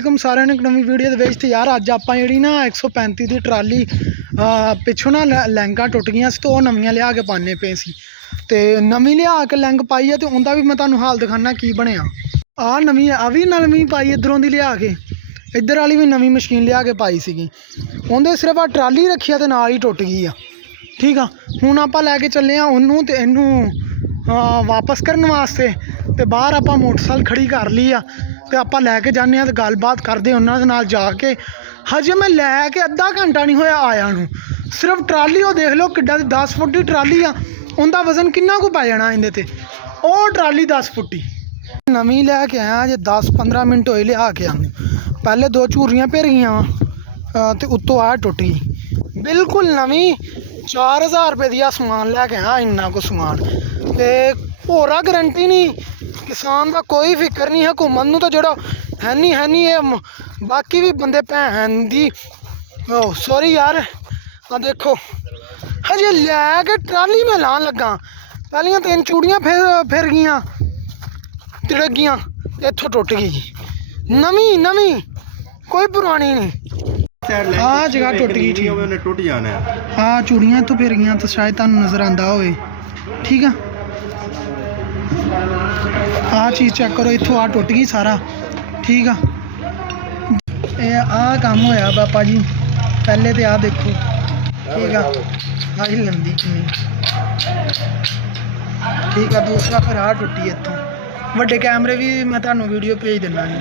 वालेकुम सारिਆਂ ਨੂੰ ਇੱਕ ਨਵੀਂ ਵੀਡੀਓ ਦੇ ਵਿੱਚ। ਤੇ ਯਾਰ ਅੱਜ ਆਪਾਂ ਜਿਹੜੀ ਨਾ 135 ਦੀ ਟਰਾਲੀ ਪਿੱਛੋਂ ਨਾ ਲੈਂਗਾ ਟੁੱਟ ਗਈਆਂ ਸੀ ਤੇ ਉਹ ਨਵੀਆਂ ਲਿਆ ਕੇ ਪਾਣੇ ਪਏ ਸੀ। ਤੇ ਨਵੀਂ ਲਿਆ ਕੇ ਲੈਂਗ ਪਾਈ ਹੈ ਤੇ ਉਹਦਾ ਵੀ ਮੈਂ ਤੁਹਾਨੂੰ ਹਾਲ ਦਿਖਾਣਾ ਕੀ ਬਣਿਆ। ਆ ਨਵੀਂ ਆ ਵੀ ਨਵੀਂ ਪਾਈ ਇਧਰੋਂ ਦੀ ਲਿਆ ਕੇ, ਇੱਧਰ ਵਾਲੀ ਵੀ ਨਵੀਂ ਮਸ਼ੀਨ ਲਿਆ ਕੇ ਪਾਈ ਸੀਗੀ। ਉਹਦੇ ਸਿਰਫ ਆ ਟਰਾਲੀ ਰੱਖੀ ਆ ਤੇ ਨਾਲ ਹੀ ਟੁੱਟ ਗਈ ਆ। ਠੀਕ ਆ, ਹੁਣ ਆਪਾਂ ਲੈ ਕੇ ਚੱਲੇ ਆ ਉਹਨੂੰ ਤੇ ਇਹਨੂੰ ਵਾਪਸ ਕਰਨ ਵਾਸਤੇ। ਤੇ ਬਾਹਰ ਆਪਾਂ ਮੋਟਰਸਾਈਕਲ ਖੜੀ ਕਰ ਲਈ ਆ ਤੇ ਆਪਾਂ ਲੈ ਕੇ ਜਾਂਦੇ ਆ ਤੇ ਗੱਲਬਾत ਕਰਦੇ ਉਹਨਾਂ ਦੇ ਨਾਲ ਜਾ ਕੇ। ਹਜੇ ਮੈਂ ਲੈ ਕੇ ਅੱਧਾ ਘੰਟਾ ਨਹੀਂ ਹੋਇਆ ਆਇਆ ਨੂੰ, ਸਿਰਫ ਟਰਾਲੀ ਉਹ ਦੇਖ ਲਓ ਕਿੱਡਾ ਦੀ 10 ਫੁੱਟ ਦੀ ਟਰਾਲੀ ਆ। ਉਹਦਾ ਵਜ਼ਨ ਕਿੰਨਾ ਕੁ ਪੈ ਜਾਣਾ ਇਹਦੇ ਤੇ। ਉਹ ਟਰਾਲੀ 10 ਫੁੱਟੀ ਨਵੀਂ ਲੈ ਕੇ ਆਇਆ, ਜੇ 10-15 ਮਿੰਟ ਹੋਏ ਲਿਆ ਕੇ ਆਉਂਦੇ। ਪਹਿਲੇ 2 ਝੂਰੀਆਂ ਭਿਰ ਗਈਆਂ ਵਾ ਤੇ ਉੱਤੋਂ ਆ ਟੁੱਟ ਗਈ ਬਿਲਕੁਲ ਨਵੀਂ। 4000 ਰੁਪਏ ਦੀ ਆ ਸਮਾਨ ਲੈ ਕੇ ਆਇਆ, ਇੰਨਾ ਕੁ ਸਮਾਨ। ਤੇ ਭੋਰਾ ਗਰੰਟੀ ਨਹੀਂ, ਕਿਸਾਨ ਦਾ ਕੋਈ ਫਿਕਰ ਨਹੀਂ। ਹਕੂਮਤ ਨੂੰ ਤਾਂ ਜਿਹੜਾ ਹੈ ਨਹੀਂ ਇਹ ਬਾਕੀ ਵੀ ਬੰਦੇ ਭੈਣ ਦੀ ਸੌਰੀ ਯਾਰ। ਆ ਦੇਖੋ ਹਜੇ ਲੈ ਕੇ ਟਰਾਲੀ ਮੈਂ ਲਾਉਣ ਲੱਗਾ, ਪਹਿਲੀਆਂ 3 ਚੂੜੀਆਂ ਫਿਰ ਗਈਆਂ ਤਿੜਕ ਗਈਆਂ, ਇੱਥੋਂ ਟੁੱਟ ਗਈ ਨਵੀਂ ਕੋਈ ਪੁਰਾਣੀ ਨਹੀਂ। ਆ ਜਗ੍ਹਾ ਟੁੱਟ ਗਈ, टूट जाना है। हाँ चूड़ियाँ तो फिर गई तो शायद तुम नज़र आंदा होवे। ठीक है, आ चीज़ चेक करो, इत्थों आ टुट गई सारा। ठीक है, आ काम होया पापा जी। पहले तो आ देखो, ठीक है, आई लंदी किन्नी। ठीक है, दूसरा फिर आ टुटी इत्थों। वड्डे कैमरे भी मैं तुहानू वीडियो भेज दिना जी।